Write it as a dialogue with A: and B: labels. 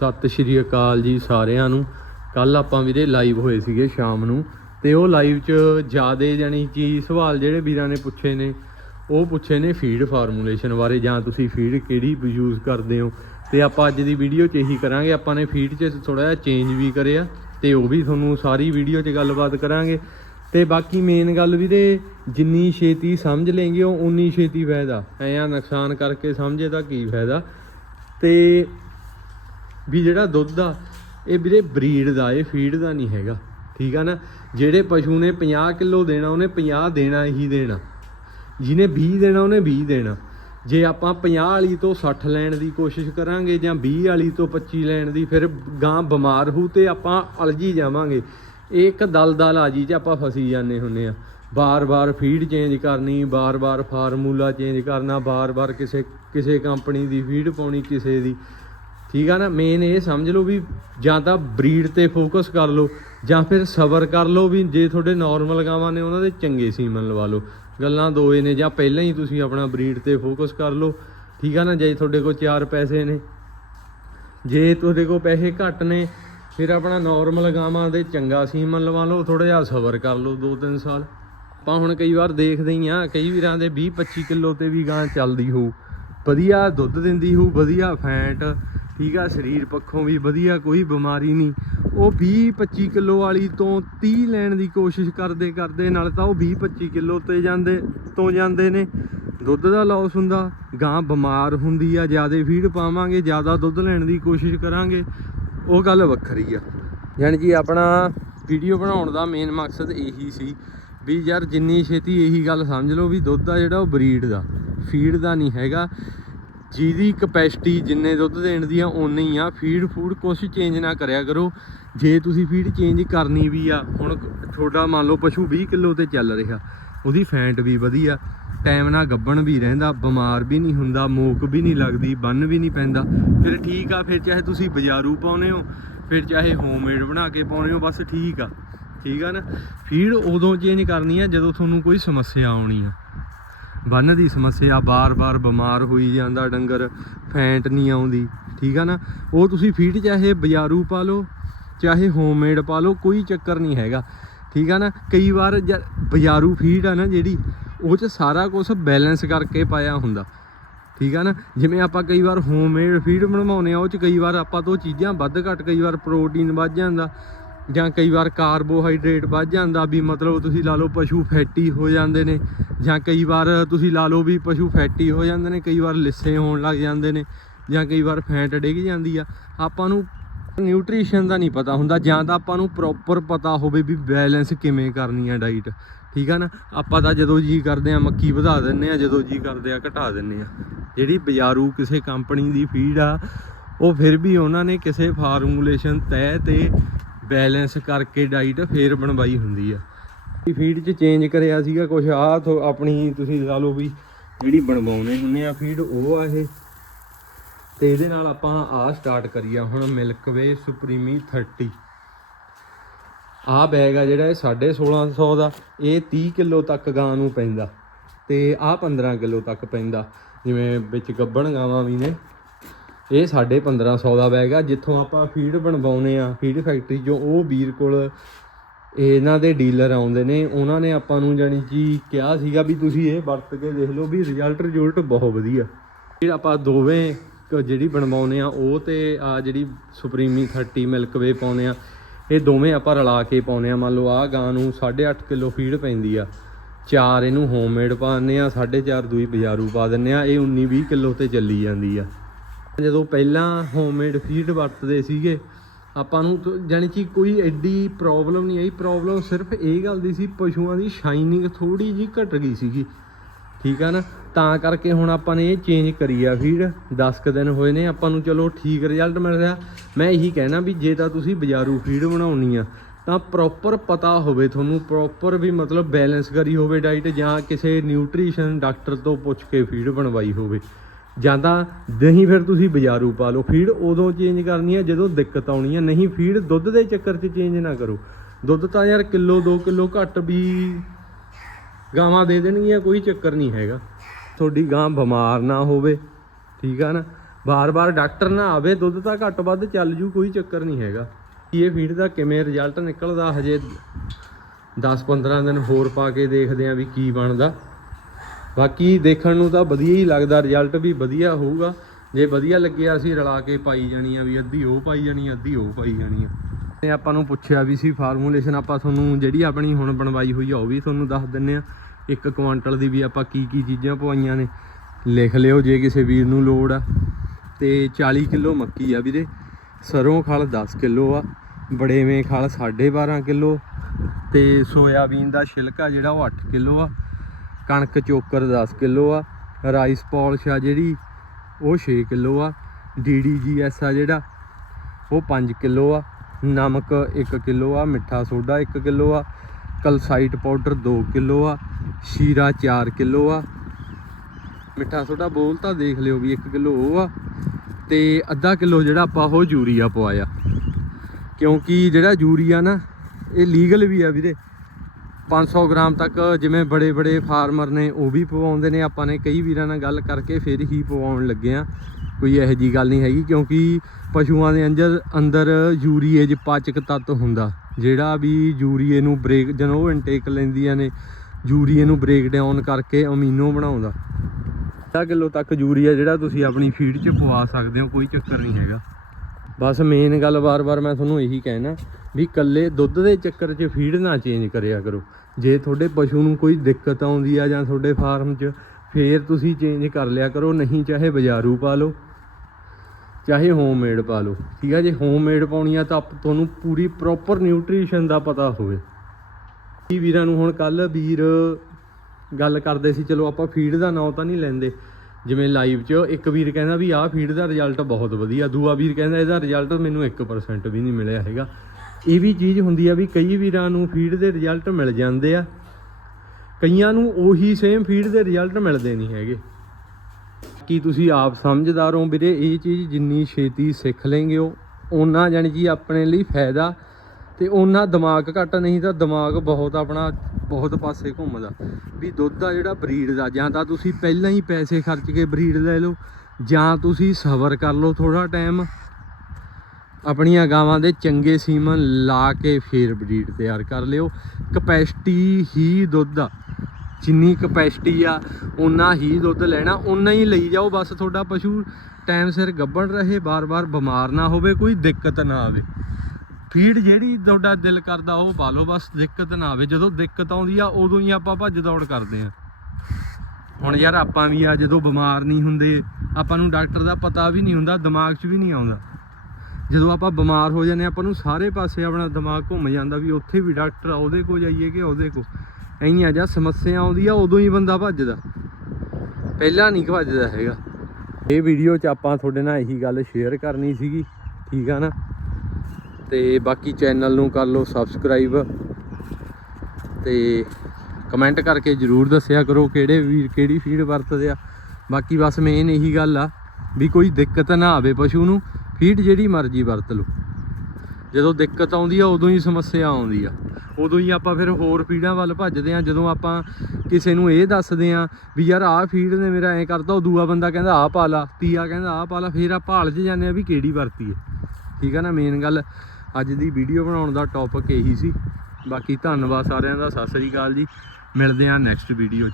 A: ਸਤਿ ਸ਼੍ਰੀ ਅਕਾਲ ਜੀ ਸਾਰਿਆਂ ਨੂੰ। ਕੱਲ ਆਪਾਂ ਵੀਰੇ ਲਾਈਵ ਹੋਏ ਸੀਗੇ ਸ਼ਾਮ ਨੂੰ ਤੇ ਉਹ ਲਾਈਵ 'ਚ ਜਿਆਦੇ ਜਾਨੀ ਕਿ ਸਵਾਲ ਜਿਹੜੇ ਵੀਰਾਂ ਨੇ ਪੁੱਛੇ ਨੇ, ਉਹ ਪੁੱਛੇ ਨੇ ਫੀਡ ਫਾਰਮੂਲੇਸ਼ਨ ਬਾਰੇ ਜਾਂ ਤੁਸੀਂ ਫੀਡ ਕਿਹੜੀ ਯੂਜ਼ ਕਰਦੇ ਹੋ। ਤੇ ਆਪਾਂ ਅੱਜ ਦੀ ਵੀਡੀਓ 'ਚ ਇਹੀ ਕਰਾਂਗੇ। ਆਪਾਂ ਨੇ ਫੀਡ 'ਚ ਥੋੜਾ ਜਿਹਾ ਚੇਂਜ ਵੀ ਕਰਿਆ ਤੇ ਉਹ ਵੀ ਤੁਹਾਨੂੰ ਸਾਰੀ ਵੀਡੀਓ 'ਚ ਗੱਲਬਾਤ ਕਰਾਂਗੇ। ਤੇ ਬਾਕੀ ਮੇਨ ਗੱਲ ਵੀਰੇ, ਜਿੰਨੀ ਛੇਤੀ ਸਮਝ ਲੇਂਗੇ ਉਹ ਉਨੀ ਛੇਤੀ ਫਾਇਦਾ। ਐਂ ਆ ਨੁਕਸਾਨ ਕਰਕੇ ਸਮਝੇ ਤਾਂ ਕੀ ਫਾਇਦਾ। ਤੇ ਵੀ ਜਿਹੜਾ ਦੁੱਧ ਆ ਇਹ ਵੀਰੇ ਬਰੀਡ ਦਾ, ਇਹ ਫੀਡ ਦਾ ਨਹੀਂ ਹੈਗਾ, ਠੀਕ ਆ ਨਾ? ਜਿਹੜੇ ਪਸ਼ੂ ਨੇ 50 ਕਿਲੋ ਦੇਣਾ, ਉਹਨੇ 50 ਦੇਣਾ ਹੀ ਦੇਣਾ। ਜਿਹਨੇ 20 ਦੇਣਾ, ਉਹਨੇ 20 ਦੇਣਾ। ਜੇ ਆਪਾਂ 50 ਵਾਲੀ ਤੋਂ 60 ਲੈਣ ਦੀ ਕੋਸ਼ਿਸ਼ ਕਰਾਂਗੇ ਜਾਂ 20 ਵਾਲੀ ਤੋਂ 25 ਲੈਣ ਦੀ, ਫਿਰ ਗਾਂ ਬਿਮਾਰ ਹੋ ਤੇ ਆਪਾਂ ਅਲਝੀ ਜਾਵਾਂਗੇ। ਇਹ ਇੱਕ ਦਲਦਲ ਆ ਜੀ, ਜੇ ਆਪਾਂ ਫਸੀ ਜਾਂਦੇ ਹੁੰਨੇ ਆ। ਬਾਰ-ਬਾਰ ਫੀਡ ਚੇਂਜ ਕਰਨੀ ਬਾਰ-ਬਾਰ ਫਾਰਮੂਲਾ ਚੇਂਜ ਕਰਨਾ ਬਾਰ-ਬਾਰ ਕਿਸੇ ਕਿਸੇ ਕੰਪਨੀ ਦੀ ਫੀਡ ਪਾਉਣੀ, ਕਿਸੇ ਦੀ। ਠੀਕ ਆ ਨਾ ਮੇਨ ਇਹ ਸਮਝ ਲਓ ਵੀ ਜਾਂ ਤਾਂ ਬਰੀਡ ਤੇ ਫੋਕਸ ਕਰ ਲਓ, ਜਾਂ ਫਿਰ ਸਬਰ ਕਰ ਲਓ ਵੀ ਜੇ ਤੁਹਾਡੇ ਨਾਰਮਲ ਗਾਵਾਂ ਨੇ ਉਹਨਾਂ ਦੇ ਚੰਗੇ ਸੀਮਨ ਲਵਾ ਲਓ। ਗੱਲਾਂ ਦੋ ਨੇ, ਜਾਂ ਪਹਿਲਾਂ ਹੀ ਤੁਸੀਂ ਆਪਣਾ ਬਰੀਡ ਤੇ ਫੋਕਸ ਕਰ ਲਓ। ਠੀਕ ਆ ਨਾ, ਜੇ ਤੁਹਾਡੇ ਕੋਲ ਚਾਰ ਪੈਸੇ ਨੇ, ਜੇ ਤੁਹਾਡੇ ਕੋਲ ਪੈਸੇ ਘੱਟ ਨੇ, ਫਿਰ ਆਪਣਾ ਨਾਰਮਲ ਗਾਵਾਂ ਦੇ ਚੰਗਾ ਸੀਮਨ ਲਵਾ ਲਓ ਥੋੜਾ ਜਿਹਾ ਸਬਰ ਕਰ ਲਓ 2-3 ਸਾਲ। ਆਪਾਂ ਹੁਣ ਕਈ ਵਾਰ ਦੇਖਦੇ ਹੀ ਆ, ਕਈ ਵੀਰਾਂ ਦੇ 20-25 ਕਿਲੋ ਤੇ ਵੀ ਗਾਂ ਚੱਲਦੀ ਹੋਊ, ਵਧੀਆ ਦੁੱਧ ਦਿੰਦੀ ਹੋਊ, ਵਧੀਆ ਫੈਟ ਠੀਕ ਆ, ਸਰੀਰ ਪੱਖੋਂ ਵੀ ਵਧੀਆ, ਕੋਈ ਬਿਮਾਰੀ ਨਹੀਂ। ਉਹ 20-25 ਕਿਲੋ ਵਾਲੀ ਤੋਂ 30 ਲੈਣ ਦੀ ਕੋਸ਼ਿਸ਼ ਕਰਦੇ ਕਰਦੇ, ਨਾਲ ਤਾਂ ਉਹ 20-25 ਕਿਲੋ ਤੇ ਜਾਂਦੇ, ਤੋਂ ਜਾਂਦੇ ਨੇ। ਦੁੱਧ ਦਾ ਲਾਸ ਹੁੰਦਾ, ਗਾਂ ਬਿਮਾਰ ਹੁੰਦੀ ਆ, ਜ਼ਿਆਦਾ ਫੀਡ ਪਾਵਾਂਗੇ, ਜ਼ਿਆਦਾ ਦੁੱਧ ਲੈਣ ਦੀ ਕੋਸ਼ਿਸ਼ ਕਰਾਂਗੇ। ਉਹ ਗੱਲ ਵੱਖਰੀ ਆ। ਯਾਨੀ ਜੀ ਆਪਣਾ ਵੀਡੀਓ ਬਣਾਉਣ ਦਾ ਮੇਨ ਮਕਸਦ ਇਹੀ ਸੀ ਵੀ ਯਾਰ ਜਿੰਨੀ ਛੇਤੀ ਇਹੀ ਗੱਲ ਸਮਝ ਲਓ ਵੀ ਦੁੱਧ ਆ ਜਿਹੜਾ ਉਹ ਬਰੀਡ ਦਾ ਫੀਡ ਦਾ ਨਹੀਂ ਹੈਗਾ। ਜਿਹਦੀ ਕਪੈਸਿਟੀ ਜਿੰਨੇ ਦੁੱਧ ਦੇਣ ਦੀ ਆ, ਓਨੀ ਹੀ ਆ। ਫੀਡ ਫੂਡ ਕੁਛ ਚੇਂਜ ਨਾ ਕਰਿਆ ਕਰੋ। ਜੇ ਤੁਸੀਂ ਫੀਡ ਚੇਂਜ ਕਰਨੀ ਵੀ ਆ, ਹੁਣ ਤੁਹਾਡਾ ਮੰਨ ਲਓ ਪਸ਼ੂ 20 ਕਿਲੋ ਤੇ ਚੱਲ ਰਿਹਾ, ਉਹਦੀ ਫੈਂਟ ਵੀ ਵਧੀਆ ਟਾਈਮ ਨਾਲ ਗੱਬਣ ਵੀ ਰਹਿੰਦਾ, ਬਿਮਾਰ ਵੀ ਨਹੀਂ ਹੁੰਦਾ, ਮੋਕ ਵੀ ਨਹੀਂ ਲੱਗਦੀ, ਬੰਨ ਵੀ ਨਹੀਂ ਪੈਂਦਾ। ਫਿਰ ਠੀਕ ਆ, ਫਿਰ ਚਾਹੇ ਤੁਸੀਂ ਬਾਜ਼ਾਰੂ ਪਾਉਨੇ ਹੋ, ਫਿਰ ਚਾਹੇ ਹੋਮਮੇਡ ਬਣਾ ਕੇ ਪਾਉਨੇ ਹੋ, ਬਸ ਠੀਕ ਆ। ਠੀਕ ਆ ਨਾ? ਫੀਡ ਉਦੋਂ ਚੇਂਜ ਕਰਨੀ ਆ ਜਦੋਂ ਤੁਹਾਨੂੰ ਕੋਈ ਸਮੱਸਿਆ ਆਉਣੀ ਆ। ਬੰਨ ਦੀ ਸਮੱਸਿਆ ਬਾਰ-ਬਾਰ ਬਿਮਾਰ ਹੋਈ ਜਾਂਦਾ ਡੰਗਰ, ਫੈਂਟ ਨਹੀਂ ਆਉਂਦੀ, ਠੀਕ ਆ ਨਾ? ਉਹ ਤੁਸੀਂ ਫੀਡ ਚਾਹੇ ਬਾਜ਼ਾਰੂ ਪਾ ਲਓ, ਚਾਹੇ ਹੋਮਮੇਡ ਪਾ ਲਓ, ਕੋਈ ਚੱਕਰ ਨਹੀਂ ਹੈਗਾ, ਠੀਕ ਆ ਨਾ? ਕਈ ਵਾਰ ਜ- ਬਾਜ਼ਾਰੂ ਫੀਡ ਆ ਨਾ ਜਿਹੜੀ, ਉਹ ਚ ਸਾਰਾ ਕੁਝ ਬੈਲੈਂਸ ਕਰਕੇ ਪਾਇਆ ਹੁੰਦਾ, ਠੀਕ ਆ ਨਾ? ਜਿਵੇਂ ਆਪਾਂ ਕਈ ਵਾਰ ਹੋਮਮੇਡ ਫੀਡ ਬਣਵਾਉਂਦੇ ਆ, ਉਹ ਚ ਕਈ ਵਾਰ ਆਪਾਂ ਤੋਂ ਚੀਜ਼ਾਂ ਵੱਧ ਘੱਟ, ਕਈ ਵਾਰ ਪ੍ਰੋਟੀਨ ਵੱਧ ਜਾਂਦਾ ਜਾਂ ਕਈ ਵਾਰ ਕਾਰਬੋਹਾਈਡਰੇਟ ਵੱਧ ਜਾਂਦਾ ਵੀ ਮਤਲਬ ਤੁਸੀਂ ਲਾ ਲਓ ਪਸ਼ੂ ਫੈਟੀ ਹੋ ਜਾਂਦੇ ਨੇ ਜਾਂ ਕਈ ਵਾਰ ਤੁਸੀਂ ਲਾ ਲਓ ਵੀ ਪਸ਼ੂ ਫੈਟੀ ਹੋ ਜਾਂਦੇ ਨੇ, ਕਈ ਵਾਰ ਲਿੱਸੇ ਹੋਣ ਲੱਗ ਜਾਂਦੇ ਨੇ ਜਾਂ ਕਈ ਵਾਰ ਫੈਟ ਡਿੱਗ ਜਾਂਦੀ ਆ। ਆਪਾਂ ਨੂੰ ਨਿਊਟ੍ਰੀਸ਼ਨ ਦਾ ਨਹੀਂ ਪਤਾ ਹੁੰਦਾ, ਜਾਂ ਤਾਂ ਆਪਾਂ ਨੂੰ ਪ੍ਰੋਪਰ ਪਤਾ ਹੋਵੇ ਵੀ ਬੈਲੈਂਸ ਕਿਵੇਂ ਕਰਨੀ ਆ ਡਾਈਟ ਠੀਕ ਆ ਨਾ? ਆਪਾਂ ਤਾਂ ਜਦੋਂ ਜੀ ਕਰਦੇ ਆ, ਮੱਕੀ ਵਧਾ ਦਿੰਨੇ ਆ, ਜਦੋਂ ਜੀ ਕਰਦੇ ਆ, ਘਟਾ ਦਿੰਨੇ ਆ। ਜਿਹੜੀ ਬਾਜ਼ਾਰੂ ਕਿਸੇ ਕੰਪਨੀ ਦੀ ਫੀਡ ਆ, ਉਹ ਫਿਰ ਵੀ ਉਹਨਾਂ ਨੇ ਕਿਸੇ ਫਾਰਮੂਲੇਸ਼ਨ ਤਹਿ ਤੇ ਬੈਲੈਂਸ ਕਰਕੇ ਡਾਈਟ ਫੇਰ ਬਣਵਾਈ ਹੁੰਦੀ ਆ। ਫੀਡ 'ਚ ਚੇਂਜ ਕਰਿਆ ਸੀਗਾ ਕੁਝ ਆ ਆਪਣੀ ਤੁਸੀਂ ਲਾ ਲਓ ਵੀ ਜਿਹੜੀ ਬਣਵਾਉਨੇ ਹੁੰਨੇ ਆ ਫੀਡ, ਉਹ ਆ ਇਹ। ਤੇ ਇਹਦੇ ਨਾਲ ਆਪਾਂ ਆ ਸਟਾਰਟ ਕਰੀਆ ਹੁਣ ਮਿਲਕਵੇ ਸੁਪਰੀਮੀ 30 ਆ ਬੈਗ ਆ ਜਿਹੜਾ ਇਹ 1650 ਦਾ, ਇਹ 30 ਕਿਲੋ ਤੱਕ ਗਾਂ ਨੂੰ ਪੈਂਦਾ। ਤੇ ਆ 15 ਕਿਲੋ ਤੱਕ ਪੈਂਦਾ। ਜਿਵੇਂ ਵਿੱਚ ਗੱਬਣ ਗਾਵਾਂ ਵੀ ਨੇ। ਇਹ ਸਾਡੇ 1500 ਦਾ ਬੈਗ ਆ, ਜਿੱਥੋਂ ਆਪਾਂ ਫੀਡ ਬਣਵਾਉਨੇ ਆ ਫੀਡ ਫੈਕਟਰੀ ਚੋਂ, ਉਹ ਵੀਰ ਕੋਲ ਇਹਨਾਂ ਦੇ ਡੀਲਰ ਆਉਂਦੇ ਨੇ, ਉਹਨਾਂ ਨੇ ਆਪਾਂ ਨੂੰ ਜਾਨੀ ਕਿ ਕਿਹਾ ਸੀਗਾ ਵੀ ਤੁਸੀਂ ਇਹ ਵਰਤ ਕੇ ਦੇਖ ਲਓ ਵੀ ਰਿਜ਼ਲਟ ਰਿਜ਼ਲਟ ਬਹੁਤ ਵਧੀਆ। ਫਿਰ ਆਪਾਂ ਦੋਵੇਂ ਕ- ਜਿਹੜੀ ਬਣਵਾਉਨੇ ਆ ਉਹ ਤੇ ਆ ਜਿਹੜੀ ਸੁਪਰੀਮੀ 30 ਮਿਲਕ ਵੇ ਪਾਉਨੇ ਆ ਇਹ ਦੋਵੇਂ ਆਪਾਂ ਰਲਾ ਕੇ ਪਾਉਨੇ ਆ ਮੰਨ ਲਓ ਆ ਗਾਂ ਨੂੰ 8.5 ਕਿਲੋ ਫੀਡ ਪੈਂਦੀ ਆ, ਚਾਰ ਇਹਨੂੰ ਹੋਮਮੇਡ ਪਾਉਂਦੇ ਆ 4.5 ਦੂਈ ਬਾਜ਼ਾਰੂ ਪਾ ਦਿੰਨੇ ਆ ਇਹ 19 20 ਕਿਲੋ ਤੇ ਚੱਲੀ ਜਾਂਦੀ ਆ। ਜਦੋਂ ਪਹਿਲਾਂ ਹੋਮਮੇਡ ਫੀਡ ਵਰਤਦੇ ਸੀਗੇ, ਆਪਾਂ ਨੂੰ ਤਾਂ ਜਾਣੀ ਕਿ ਕੋਈ ਐਡੀ ਪ੍ਰੋਬਲਮ ਨਹੀਂ ਆਈ। ਪ੍ਰੋਬਲਮ ਸਿਰਫ ਇਹ ਗੱਲ ਦੀ ਸੀ, ਪਸ਼ੂਆਂ ਦੀ ਸ਼ਾਈਨਿੰਗ ਥੋੜੀ ਜੀ ਘਟ ਗਈ ਸੀਗੀ। ਠੀਕ ਆ ਨਾ? ਤਾਂ ਕਰਕੇ ਹੁਣ ਆਪਾਂ ਨੇ ਇਹ ਚੇਂਜ ਕਰੀ ਆ ਫੀਡ 10 ਕ ਦਿਨ ਹੋਏ ਨੇ, ਆਪਾਂ ਨੂੰ ਚਲੋ ਠੀਕ ਰਿਜ਼ਲਟ ਮਿਲ ਰਿਹਾ। ਮੈਂ ਇਹੀ ਕਹਿਣਾ ਵੀ ਜੇ ਤਾਂ ਤੁਸੀਂ ਬਾਜ਼ਾਰੂ ਫੀਡ ਬਣਾਉਣੀ ਆ, ਤਾਂ ਪ੍ਰੋਪਰ ਪਤਾ ਹੋਵੇ ਤੁਹਾਨੂੰ ਪ੍ਰੋਪਰ ਵੀ ਮਤਲਬ ਬੈਲੈਂਸ ਕਰੀ ਹੋਵੇ ਡਾਈਟ ਜਾਂ ਕਿਸੇ ਨਿਊਟ੍ਰੀਸ਼ਨ ਡਾਕਟਰ ਤੋਂ ਪੁੱਛ ਕੇ ਫੀਡ ਬਣਵਾਈ ਹੋਵੇ। ਜਾਂ ਤਾਂ ਦਹੀਂ ਫਿਰ ਤੁਸੀਂ ਬਾਜ਼ਾਰੂ ਪਾ ਲਓ, ਫੀਡ ਉਦੋਂ ਚੇਂਜ ਕਰਨੀ ਆ ਜਦੋਂ ਦਿੱਕਤ ਆਉਣੀ ਹੈ, ਨਹੀਂ ਫੀਡ ਦੁੱਧ ਦੇ ਚੱਕਰ 'ਚ ਚੇਂਜ ਨਾ ਕਰੋ। ਦੁੱਧ ਤਾਂ ਯਾਰ ਕਿਲੋ 2 ਕਿਲੋ ਘੱਟ ਵੀ ਗਾਵਾਂ ਦੇ ਦੇਣਗੀਆਂ, ਕੋਈ ਚੱਕਰ ਨਹੀਂ ਹੈਗਾ। ਤੁਹਾਡੀ ਗਾਂ ਬਿਮਾਰ ਨਾ ਹੋਵੇ, ਠੀਕ ਆ ਨਾ? ਬਾਰ-ਬਾਰ ਡਾਕਟਰ ਨਾ ਆਵੇ, ਦੁੱਧ ਤਾਂ ਘੱਟ ਵੱਧ ਚੱਲ ਜੂ, ਕੋਈ ਚੱਕਰ ਨਹੀਂ ਹੈਗਾ। ਕਿ ਇਹ ਫੀਡ ਦਾ ਕਿਵੇਂ ਰਿਜ਼ਲਟ ਨਿਕਲਦਾ, ਹਜੇ 10-15 ਦਿਨ ਹੋਰ ਪਾ ਕੇ ਦੇਖਦੇ ਆਂ ਵੀ ਕੀ ਬਣਦਾ। ਬਾਕੀ ਦੇਖਣ ਨੂੰ ਤਾਂ ਵਧੀਆ ਹੀ ਲੱਗਦਾ ਰਿਜ਼ਲਟ ਵੀ ਵਧੀਆ ਹੋਊਗਾ। ਜੇ ਵਧੀਆ ਲੱਗਿਆ ਅਸੀਂ ਰਲਾ ਕੇ ਪਾਈ ਜਾਣੀ ਆ ਵੀ ਅੱਧੀ ਉਹ ਪਾਈ ਜਾਣੀ ਆ, ਅੱਧੀ ਉਹ ਪਾਈ ਜਾਣੀ ਆ। ਤੇ ਆਪਾਂ ਨੂੰ ਪੁੱਛਿਆ ਵੀ ਸੀ ਫਾਰਮੂਲੇਸ਼ਨ ਆਪਾਂ ਤੁਹਾਨੂੰ ਜਿਹੜੀ ਆਪਣੀ ਹੁਣ ਬਣਵਾਈ ਹੋਈ ਆ, ਉਹ ਵੀ ਤੁਹਾਨੂੰ ਦੱਸ ਦਿੰਨੇ ਆ। ਇੱਕ ਕੁਆਂਟਲ ਦੀ ਵੀ ਆਪਾਂ ਕੀ ਕੀ ਚੀਜ਼ਾਂ ਪਵਾਈਆਂ ਨੇ। ਲਿਖ ਲਿਓ ਜੇ ਕਿਸੇ ਵੀਰ ਨੂੰ ਲੋੜ ਆ। ਤੇ 40 ਕਿਲੋ ਮੱਕੀ ਆ ਵੀਰੇ। ਸਰੋਂ ਖਲ 10 ਕਿਲੋ ਆ ਬੜੇਵੇਂ ਖਲ 12.5 ਕਿਲੋ। ਤੇ ਸੋਇਆਬੀਨ ਦਾ ਛਿਲਕਾ ਜਿਹੜਾ ਉਹ 8 ਕਿਲੋ ਆ। ਕਣਕ ਚੋਕਰ 10 ਕਿਲੋ ਆ, ਰਾਈਸ ਪੌਲਿਸ਼ ਆ ਜਿਹੜੀ, ਉਹ 6 ਕਿਲੋ ਆ ਡੀਡੀਜੀਐਸ ਆ ਜਿਹੜਾ, ਉਹ 5 ਕਿਲੋ ਆ, ਨਮਕ 1 ਕਿਲੋ ਆ, ਮਿੱਠਾ ਸੋਡਾ 1 ਕਿਲੋ ਆ, ਕਲਸਾਈਟ ਪਾਊਡਰ 2 ਕਿਲੋ ਆ, ਸ਼ੀਰਾ 4 ਕਿਲੋ ਆ, ਮਿੱਠਾ ਸੋਡਾ ਬੋਲ ਤਾਂ ਦੇਖ ਲਿਓ ਵੀ 1 ਕਿਲੋ ਉਹ ਆ, ਤੇ ਅੱਧਾ ਕਿਲੋ ਜਿਹੜਾ ਆਪਾਂ ਉਹ ਯੂਰੀਆ ਪਵਾਇਆ, ਕਿਉਂਕਿ ਜਿਹੜਾ ਯੂਰੀਆ ਨਾ, ਇਹ ਲੀਗਲ ਵੀ ਆ ਵੀਰੇ 500 ਗ੍ਰਾਮ ਤੱਕ ਜਿਵੇਂ ਬੜੇ ਬੜੇ ਫਾਰਮਰ ਨੇ, ਉਹ ਵੀ ਪਵਾਉਂਦੇ ਨੇ। ਆਪਾਂ ਨੇ ਕਈ ਵੀਰਾਂ ਨਾਲ ਗੱਲ ਕਰਕੇ ਫਿਰ ਹੀ ਪਵਾਉਣ ਲੱਗੇ ਆ ਕੋਈ ਇਹੋ ਜੀ ਗੱਲ ਨਹੀਂ ਹੈਗੀ, ਕਿਉਂਕਿ ਪਸ਼ੂਆਂ ਦੇ ਅੰਦਰ ਅੰਦਰ ਯੂਰੀਏ 'ਚ ਪਾਚਕ ਤੱਤ ਹੁੰਦਾ। ਜਿਹੜਾ ਵੀ ਯੂਰੀਏ ਨੂੰ ਬ੍ਰੇਕ ਜਦੋਂ ਇਨਟੇਕ ਲੈਂਦੀਆਂ ਨੇ, ਯੂਰੀਏ ਨੂੰ ਬ੍ਰੇਕ ਡਾਊਨ ਕਰਕੇ ਅਮੀਨੋ ਬਣਾਉਂਦਾ। ਅੱਧਾ ਕਿਲੋ ਤੱਕ ਯੂਰੀਆ ਜਿਹੜਾ ਤੁਸੀਂ ਆਪਣੀ ਫੀਡ 'ਚ ਪਵਾ ਸਕਦੇ ਹੋ, ਕੋਈ ਚੱਕਰ ਨਹੀਂ ਹੈਗਾ। ਬਸ ਮੇਨ ਗੱਲ ਵਾਰ-ਵਾਰ ਮੈਂ ਤੁਹਾਨੂੰ ਇਹੀ ਕਹਿਣਾ ਵੀ ਕੱਲੇ ਦੁੱਧ ਦੇ ਚੱਕਰ 'ਚ ਫੀਡ ਨਾ ਚੇਂਜ ਕਰਿਆ ਕਰੋ। ਜੇ ਤੁਹਾਡੇ ਪਸ਼ੂ ਨੂੰ ਕੋਈ ਦਿੱਕਤ ਆਉਂਦੀ ਆ ਜਾਂ ਤੁਹਾਡੇ ਫਾਰਮ 'ਚ, ਫੇਰ ਤੁਸੀਂ ਚੇਂਜ ਕਰ ਲਿਆ ਕਰੋ, ਨਹੀਂ ਚਾਹੇ ਬਾਜ਼ਾਰੂ ਪਾ ਲਓ, ਚਾਹੇ ਹੋਮਮੇਡ ਪਾ ਲਓ। ਠੀਕ ਆ, ਜੇ ਹੋਮਮੇਡ ਪਾਉਣੀ ਆ ਤਾਂ ਆਪ- ਤੁਹਾਨੂੰ ਪੂਰੀ ਪ੍ਰੋਪਰ ਨਿਊਟ੍ਰੀਸ਼ਨ ਦਾ ਪਤਾ ਹੋਵੇ। ਕੀ ਵੀਰਾਂ ਨੂੰ ਹੁਣ ਕੱਲ ਵੀਰ ਗੱਲ ਕਰਦੇ ਸੀ, ਚਲੋ ਆਪਾਂ ਫੀਡ ਦਾ ਨਾਂ ਤਾਂ ਨਹੀਂ ਲੈਂਦੇ ਜਿਵੇਂ ਲਾਈਵ 'ਚ ਇੱਕ ਵੀਰ ਕਹਿੰਦਾ ਵੀ ਆਹ ਫੀਡ ਦਾ ਰਿਜ਼ਲਟ ਬਹੁਤ ਵਧੀਆ, ਦੂਆ ਵੀਰ ਕਹਿੰਦਾ ਇਹਦਾ ਰਿਜ਼ਲਟ ਮੈਨੂੰ 1% ਵੀ ਨਹੀਂ ਮਿਲਿਆ ਹੈਗਾ। ਇਹ ਵੀ ਚੀਜ਼ ਹੁੰਦੀ ਆ ਵੀ ਕਈ ਵੀਰਾਂ ਨੂੰ ਫੀਡ ਦੇ ਰਿਜ਼ਲਟ ਮਿਲ ਜਾਂਦੇ ਆ। ਕਈਆਂ ਨੂੰ ਉਹੀ ਸੇਮ ਫੀਡ ਦੇ ਰਿਜ਼ਲਟ ਮਿਲਦੇ ਨਹੀਂ ਹੈਗੇ। ਕੀ ਤੁਸੀਂ ਆਪ ਸਮਝਦਾਰ ਹੋ ਵੀਰੇ, ਇਹ ਚੀਜ਼ ਜਿੰਨੀ ਛੇਤੀ ਸਿੱਖ ਲੈਂਗੇ ਹੋ ਓਨਾ ਜਾਣੀ ਜੀ ਆਪਣੇ ਲਈ ਫਾਇਦਾ ਤੇ ਉਹਨਾਂ ਦਿਮਾਗ ਘੱਟ ਨਹੀਂ ਤਾਂ ਦਿਮਾਗ ਬਹੁਤ ਆਪਣਾ ਬਹੁਤ ਪਾਸੇ ਘੁੰਮਦਾ। ਵੀ ਦੁੱਧ ਆ ਜਿਹੜਾ ਬਰੀਡ ਦਾ, ਜਾਂ ਤਾਂ ਤੁਸੀਂ ਪਹਿਲਾਂ ਹੀ ਪੈਸੇ ਖਰਚ ਕੇ ਬਰੀਡ ਲੈ ਲਓ, ਜਾਂ ਤੁਸੀਂ ਸਬਰ ਕਰ ਲਓ ਥੋੜਾ ਟਾਈਮ। ਆਪਣੀਆਂ ਗਾਵਾਂ ਦੇ ਚੰਗੇ ਸੀਮਨ ਲਾ ਕੇ ਫੇਰ ਬਰੀਡ ਤਿਆਰ ਕਰ ਲਿਓ। ਕਪੈਸਿਟੀ ਹੀ ਦੁੱਧ ਆ। ਜਿੰਨੀ ਕਪੈਸਿਟੀ ਆ ਉਨਾ ਹੀ ਦੁੱਧ ਲੈਣਾ। ਉਨਾ ਹੀ ਲਈ ਜਾਓ, ਬਸ ਤੁਹਾਡਾ ਪਸ਼ੂ ਟਾਈਮ ਸਿਰ ਗੱਭਣ ਰਹੇ, ਬਾਰ-ਬਾਰ ਬਿਮਾਰ ਨਾ ਹੋਵੇ, ਕੋਈ ਦਿੱਕਤ ਨਾ ਆਵੇ। ਫੀਡ ਜਿਹੜੀ ਤੁਹਾਡਾ ਦਿਲ ਕਰਦਾ ਉਹ ਪਾ ਲਓ, ਬਸ ਦਿੱਕਤ ਨਾ ਆਵੇ। ਜਦੋਂ ਦਿੱਕਤ ਆਉਂਦੀ ਆ, ਉਦੋਂ ਹੀ ਆਪਾਂ ਭੱਜ ਦੌੜ ਕਰਦੇ ਆ। ਹੁਣ ਯਾਰ ਆਪਾਂ ਵੀ ਆ, ਜਦੋਂ ਬਿਮਾਰ ਨਹੀਂ ਹੁੰਦੇ, ਆਪਾਂ ਨੂੰ ਡਾਕਟਰ ਦਾ ਪਤਾ ਵੀ ਨਹੀਂ ਹੁੰਦਾ, ਦਿਮਾਗ 'ਚ ਵੀ ਨਹੀਂ ਆਉਂਦਾ। ਜਦੋਂ ਆਪਾਂ ਬਿਮਾਰ ਹੋ ਜਾਂਦੇ ਆਪਾਂ ਨੂੰ ਸਾਰੇ ਪਾਸੇ ਆਪਣਾ ਦਿਮਾਗ ਘੁੰਮ ਜਾਂਦਾ ਵੀ ਉੱਥੇ ਵੀ ਡਾਕਟਰ ਆ, ਉਹਦੇ ਕੋਲ ਜਾਈਏ ਕਿ ਉਹਦੇ ਕੋਲ। ਐਂ ਜਾਂ ਸਮੱਸਿਆ ਆਉਂਦੀ ਆ, ਉਦੋਂ ਹੀ ਬੰਦਾ ਭੱਜਦਾ। ਪਹਿਲਾਂ ਨਹੀਂ ਭੱਜਦਾ ਹੈਗਾ। ਇਹ ਵੀਡੀਓ 'ਚ ਆਪਾਂ ਤੁਹਾਡੇ ਨਾਲ ਇਹੀ ਗੱਲ ਸ਼ੇਅਰ ਕਰਨੀ ਸੀਗੀ, ਠੀਕ ਆ ਨਾ? ਤੇ ਬਾਕੀ ਚੈਨਲ ਨੂੰ ਕਰ ਲਓ ਸਬਸਕ੍ਰਾਈਬ ਤੇ ਕਮੈਂਟ ਕਰਕੇ ਜਰੂਰ ਦੱਸਿਆ ਕਰੋ ਕਿਹੜੇ ਵੀਰ, ਕਿਹੜੀ ਫੀਡ ਵਰਤਦੇ ਆ। ਬਾਕੀ ਬਸ ਮੇਨ ਇਹੀ ਗੱਲ ਆ ਵੀ ਕੋਈ ਦਿੱਕਤ ਨਾ ਆਵੇ ਪਸ਼ੂ ਨੂੰ ਫੀਡ ਜਿਹੜੀ ਮਰਜ਼ੀ ਵਰਤ ਲਓ। ਜਦੋਂ ਦਿੱਕਤ ਆਉਂਦੀ ਆ, ਉਦੋਂ ਹੀ ਸਮੱਸਿਆ ਆਉਂਦੀ ਆ। ਉਦੋਂ ਹੀ ਆਪਾਂ ਫਿਰ ਹੋਰ ਫੀਡਾਂ ਵੱਲ ਭੱਜਦੇ ਆ, ਜਦੋਂ ਆਪਾਂ ਕਿਸੇ ਨੂੰ ਇਹ ਦੱਸਦੇ ਆ ਵੀ ਯਾਰ ਆਹ ਫੀਡ ਨੇ ਮੇਰਾ ਐਂ ਕਰਤਾ, ਉਹ ਦੂਆ ਬੰਦਾ ਕਹਿੰਦਾ ਆਹ ਪਾ ਲਾ, ਤੀਆ ਕਹਿੰਦਾ ਆਹ ਪਾ ਲਾ, ਫਿਰ ਆਪਾਂ ਭਾਲ 'ਚ ਜਾਂਦੇ ਆ ਵੀ ਕਿਹੜੀ ਵਰਤੀਏ ਠੀਕ ਆ ਨਾ ਮੇਨ ਗੱਲ। ਅੱਜ ਦੀ ਵੀਡੀਓ ਬਣਾਉਣ ਦਾ ਟੌਪਿਕ ਇਹੀ ਸੀ। ਬਾਕੀ ਧੰਨਵਾਦ ਸਾਰਿਆਂ ਦਾ, ਸਤਿ ਸ੍ਰੀ ਅਕਾਲ ਜੀ। ਮਿਲਦੇ ਹਾਂ ਨੈਕਸਟ ਵੀਡੀਓ 'ਚ।